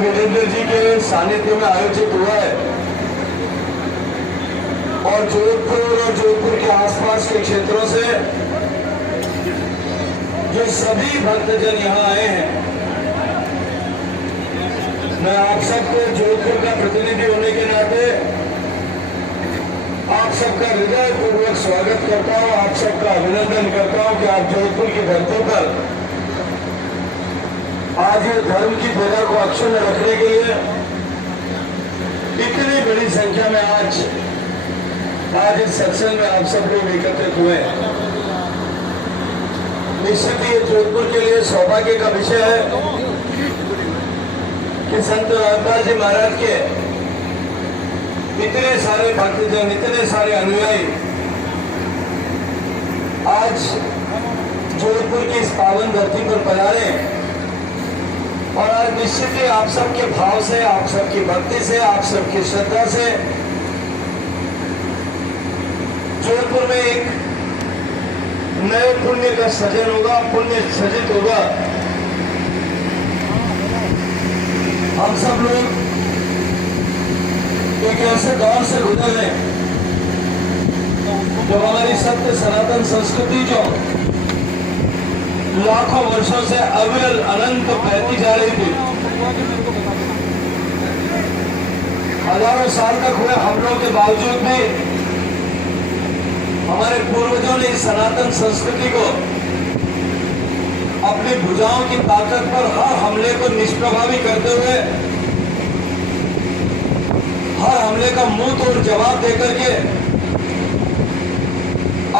वीरेंद्र जी के सानिध्य में आयोजित हुआ है और जोधपुर के आसपास के क्षेत्रों से जो सभी भक्तजन यहाँ आए हैं, मैं आप सबको जोधपुर का प्रतिनिधि होने के नाते आप सबका हृदय पूर्वक स्वागत करता हूँ, आप सबका अभिनंदन करता हूँ कि आप जोधपुर की धरती पर आज ये धर्म की ध्वजा को अक्षुण्ण रखने के लिए इतनी बड़ी संख्या में आज इस सत्संग में आप सब लोग एकत्रित हुए। निश्चित ही जोधपुर के लिए सौभाग्य का विषय है कि संत रामदास जी महाराज के इतने सारे भक्तजन, इतने सारे अनुयायी आज जोधपुर की इस पावन धरती पर पधारे और आज निश्चित ही आप सबके भाव से, आप सबकी भक्ति से, आप सबकी श्रद्धा से जोधपुर में एक नए पुण्य का सृजन होगा, पुण्य सृजित होगा। हम सब लोग एक ऐसे दौर से गुजर रहे हैं जब हमारी सत्य सनातन संस्कृति जो लाखों वर्षों से अविरल अनंत बहती जा रही थी, हजारों साल तक हुए हमलों के बावजूद भी हमारे पूर्वजों ने इस सनातन संस्कृति को अपनी भुजाओं की ताकत पर हर हमले को निष्प्रभावी करते हुए, हर हमले का मुंह तोड़ जवाब देकर के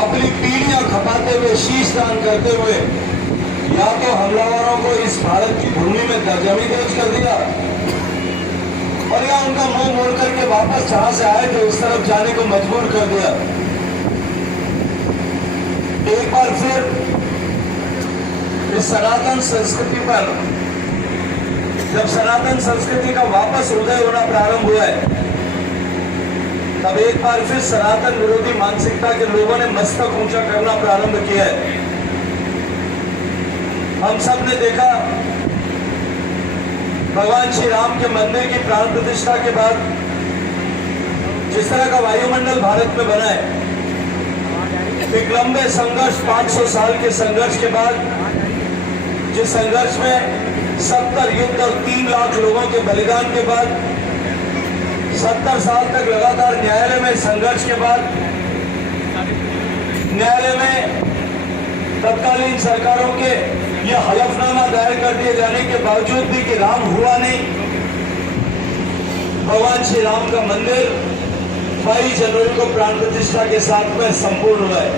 अपनी पीढ़ियां खपाते हुए, शीश दान करते हुए या तो हमलावरों को इस भारत की भूमि में जमींदोज कर दिया और या उनका मुंह मोड़ करके वापस जहां से आए थे उस तरफ जाने को मजबूर कर दिया। एक बार फिर इस सनातन संस्कृति पर जब सनातन संस्कृति का वापस उदय होना प्रारंभ हुआ है, तब एक बार फिर सनातन विरोधी मानसिकता के लोगों ने मस्तक ऊंचा करना प्रारंभ किया है। हम सब ने देखा भगवान श्री राम के मंदिर की प्राण प्रतिष्ठा के बाद जिस तरह का वायुमंडल भारत में बना है, एक लंबे संघर्ष, 500 साल के संघर्ष के बाद, जिस संघर्ष में 70 युद्ध और 3 लाख लोगों के बलिदान के बाद, 70 साल तक लगातार न्यायालय में संघर्ष के बाद, न्यायालय में तत्कालीन सरकारों के यह हलफनामा दायर कर दिए जाने के बावजूद भी कि राम हुआ नहीं, भगवान श्री राम का मंदिर 22 जनवरी को प्राण प्रतिष्ठा के साथ में संपूर्ण हुआ है।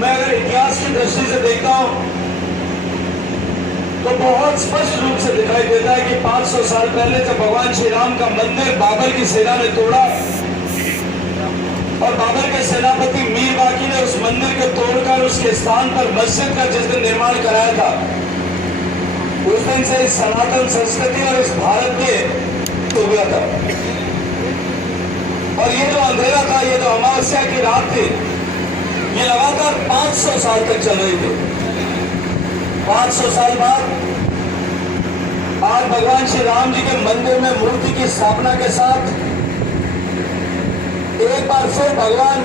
मैं अगर इतिहास की दृष्टि से देखता हूं तो बहुत स्पष्ट रूप से दिखाई देता है कि 500 साल पहले जब भगवान श्री राम का मंदिर बाबर की सेना ने तोड़ा और बाबर के सेनापति मीर बाकी ने उस मंदिर को तोड़कर उसके स्थान पर मस्जिद का जिस दिन निर्माण कराया था, उस दिन से इस सनातन संस्कृति और इस भारत के तो गया था। और ये जो अंधेरा था, ये जो अमावस्या की रात थी, ये लगातार 500 साल तक चल रही थी। 500 साल बाद आज भगवान श्री राम जी के मंदिर में मूर्ति की स्थापना के साथ एक बार फिर भगवान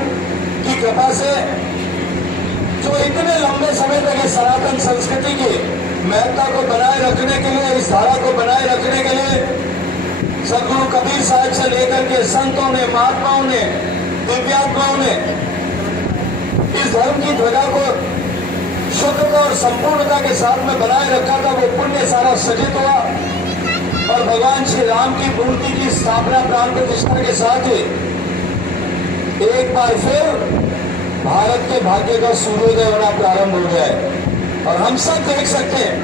की कृपा से जो इतने लंबे समय तक इस सनातन संस्कृति की महत्ता को बनाए रखने के लिए, इस धारा को बनाए रखने के लिए सदगुरु कबीर साहब से लेकर के संतों ने, महात्माओं ने, दिव्यात्माओं ने इस धर्म की ध्वजा को शुद्धता और संपूर्णता के साथ में बनाए रखा था, वो पुण्य सारा सजित हुआ और भगवान श्री राम की मूर्ति की स्थापना प्राण प्रतिष्ठा के साथ ही एक बार फिर भारत के भाग्य का सूर्योदय होना प्रारंभ हो गया है। और हम सब देख सकते हैं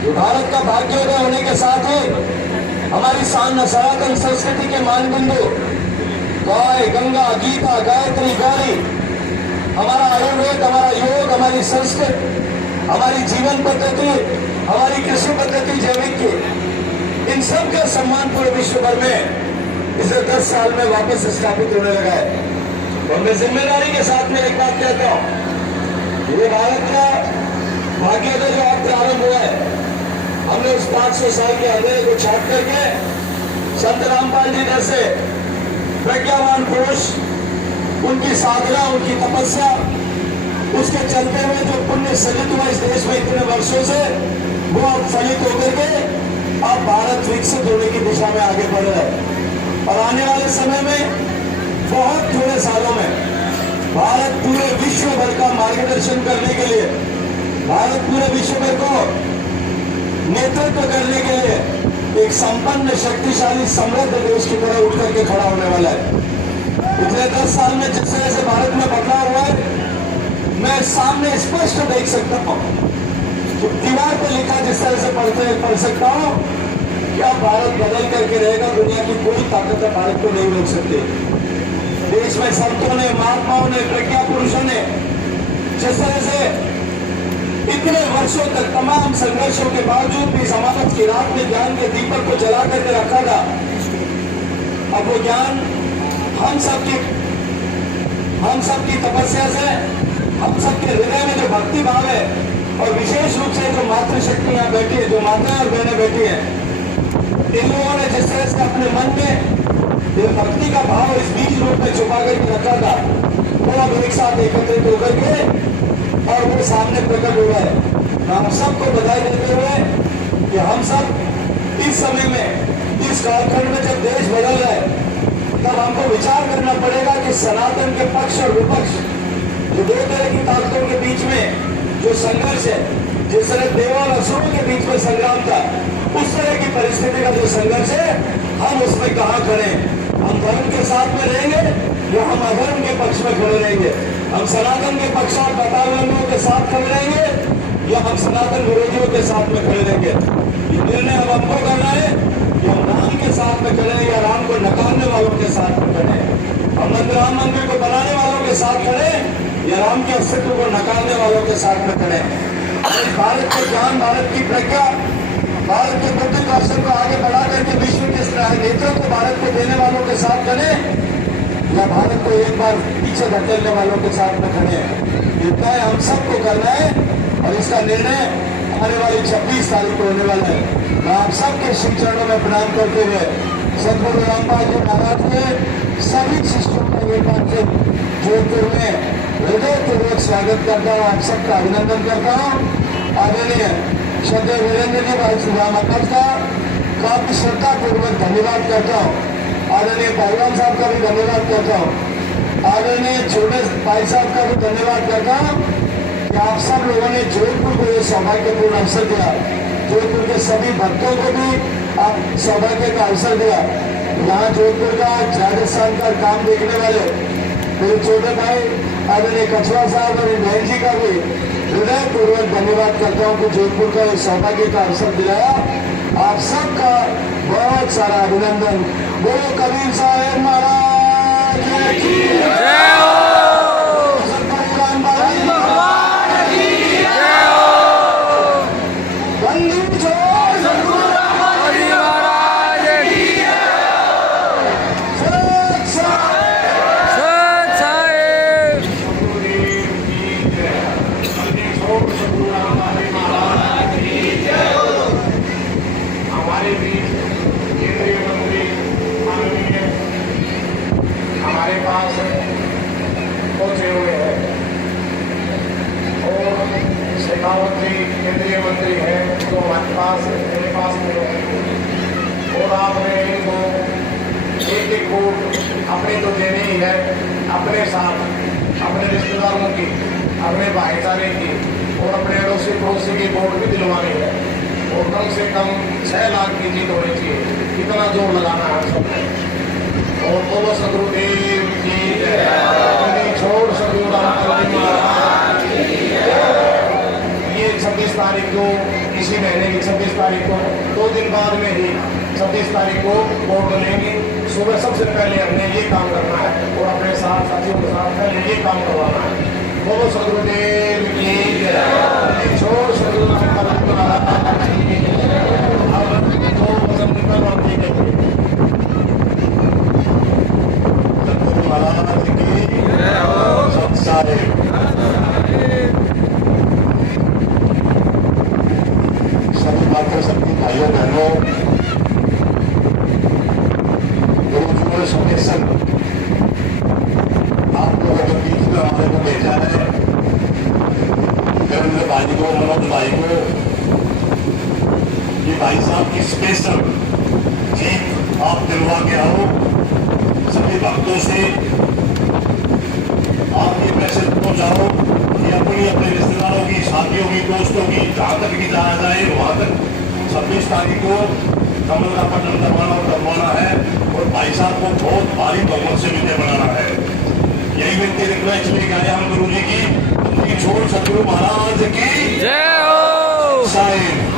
कि भारत का भाग्योदय होने के साथ ही हमारी सनातन संस्कृति के मानबिंदु गाय, गंगा, गीता, गायत्री, गौरी, हमारा आयुर्वेद, हमारा योग, हमारी संस्कृत, हमारी जीवन पद्धति, हमारी कृषि पद्धति, जैविक की, इन सब का सम्मान पूरे विश्व भर में पिछले 10 साल में वापस स्थापित होने लगा है। और मैं जिम्मेदारी के साथ में एक बात कहता हूं, ये भारत का भाग्योदय जो आज प्रारंभ हुआ है, हमने उस 500 साल के अंधेरे को छाप करके संत रामपाल जी जैसे प्रज्ञावान पुरुष, उनकी साधना, उनकी तपस्या, उसके चलते हुए जो पुण्य सलित हुआ इस देश में इतने वर्षों से, वो अब फलित होकर के अब भारत विकसित होने की दिशा में आगे बढ़ रहा है। और आने वाले समय में बहुत थोड़े सालों में भारत पूरे विश्व भर का मार्गदर्शन करने के लिए, भारत पूरे विश्व भर को नेतृत्व करने के लिए एक संपन्न, शक्तिशाली, समृद्ध देश की तरह उठ करके खड़ा होने वाला है। पिछले 10 साल में जिस तरह से भारत में बदलाव हुआ है, मैं सामने स्पष्ट देख सकता हूं, तो दीवार पर लिखा जिस तरह से पढ़ सकता हूं कि अब भारत बदल करके रहेगा। दुनिया की कोई ताकत भारत को नहीं रोक सकती। देश में संतों ने, महात्माओं ने, प्रज्ञा पुरुषों ने जिस तरह से इतने वर्षों तक तमाम संघर्षों के बावजूद भी समाज की रात में ज्ञान के दीपक को जला करके रखा था, अब वो ज्ञान हम सबकी तपस्या से, हम सबके हृदय में जो भक्ति भाव है, और विशेष रूप से जो मातृशक्ति यहाँ बैठी है, जो माताएं और बहनें बैठी हैं, इन लोगों ने जिस तरह से अपने मन में ये भक्ति का भाव इस बीज रूप में छुपा करके रखा था, वो अब एक साथ एकत्रित होकर के और वो सामने प्रकट हुआ है। हम सबको बधाई देते हुए कि हम सब इस समय में, इस कालखंड में जब देश बदल रहा है, तब हमको विचार करना पड़ेगा कि सनातन के पक्ष और विपक्ष, जो दो तरह की ताकतों के बीच में जो संघर्ष है, जिस तरह देवों और असुरों के बीच में संग्राम था, उस तरह की परिस्थिति का जो संघर्ष है, हम उसमें कहाँ खड़े? हम धर्म के साथ में रहेंगे या हम अधर्म के पक्ष में खड़े रहेंगे? हम सनातन के पक्ष और पातालंबियों के साथ खड़े रहेंगे या हम सनातन विरोधियों के साथ में खड़े रहेंगे? ये निर्णय अब हमको करना है कि हम राम के साथ में खड़े या राम को नकारने वालों के साथ में खड़े। हम राम मंदिर को बनाने वालों के साथ खड़े या राम के अस्तित्व को नकारने वालों के साथ में खड़े। भारत के ज्ञान, भारत की प्रज्ञा, भारत के बुद्धि कौशल को आगे बढ़ा करके विश्व के नेतृत्व को भारत को देने वालों के साथ खड़े या भारत को एक बार पीछे धकेलने वालों के साथ में खड़े हैं। इतना है हम सबको करना है और इसका निर्णय आने वाली 26 तारीख को होने वाला है। मैं आप सबके श्री चरणों में प्रणाम करते हुए सदगुरु रामपाल जी महाराज के सभी शिष्यों का एक बार से जोड़ते हुए हृदयपूर्वक स्वागत करता हूँ, आप सबका अभिनंदन करता हूँ। आदरणीय श्रद्धेय वीरेंद्र जी भाई सुधाम आकाश का काफी श्रद्धा पूर्वक धन्यवाद करता हूँ। आदरणीय पहलवान साहब का भी धन्यवाद करता हूँ। आदरणीय छोटे भाई साहब का भी धन्यवाद करता हूँ कि आप सब लोगों ने जोधपुर को ये सौभाग्यपूर्ण अवसर दिया। जोधपुर के सभी भक्तों को भी आप सौभाग्य का अवसर दिया। यहाँ जोधपुर का, राजस्थान का काम देखने वाले मेरे छोटे भाई आदरणीय कछुआ साहब और बहन जी का भी हृदयपूर्वक धन्यवाद करता हूँ कि जोधपुर का इस सौभाग्य का अवसर दिलाया। आप सबका बहुत सारा अभिनंदन। बोलो कबीर साहेब महाराज की जय हो। केंद्रीय मंत्री है जो हमारे पास मेरे पास में और आपने इनको एक वोट अपने तो देने ही है, अपने साथ, अपने रिश्तेदारों की, अपने भाईचारे की और अपने अड़ोसी पड़ोसी की वोट भी दिलवानी है। और कम से कम 6 लाख की जीत होनी चाहिए। कितना जोर लगाना है सबने। और बोलो सदगुरुदेव की जय। छोड़ सदगुरु रामपाल जी महाराज की जय। 26 तारीख को, इसी महीने की 26 तारीख को, 2 दिन बाद में ही 26 तारीख को वोट लेंगे। सुबह सबसे पहले हमने ये काम करना है और अपने साथ साथियों के साथ पहले ये काम करवाना है। बोलो सदगुरुदेव की जय। छोड़ सदगुरु रामपाल जी महाराज की जय। अब 2 वचन निकल और देखेंगे। सदगुरु महाराज की जय हो। सब सारे सभी नवरात्र सबकी भाइयों बहनों गुरुजी स्पेशल आप लोगों के बीच में हमारे को भेजा है रविंद्र भाई को, मनोज भाई को। ये भाई साहब की स्पेशल जीत आप दिलवा के आओ सभी भक्तों से। आप ये मैसेज पहुंचाओ कि अपनी अपने रिश्तेदारों की, साथियों की, दोस्तों की, जहां तक भी जाया जाए वहां तक 26 तारीख को कमल का पतन करवाना है और भाई साहब को बहुत भारी बहुमत से विजय बनाना है। यही विनती रिक्वेस्ट लेके आए हम गुरु जी की, उनकी छोड़ सतगुरु महाराज की जय हो। साईं।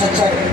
सच्चा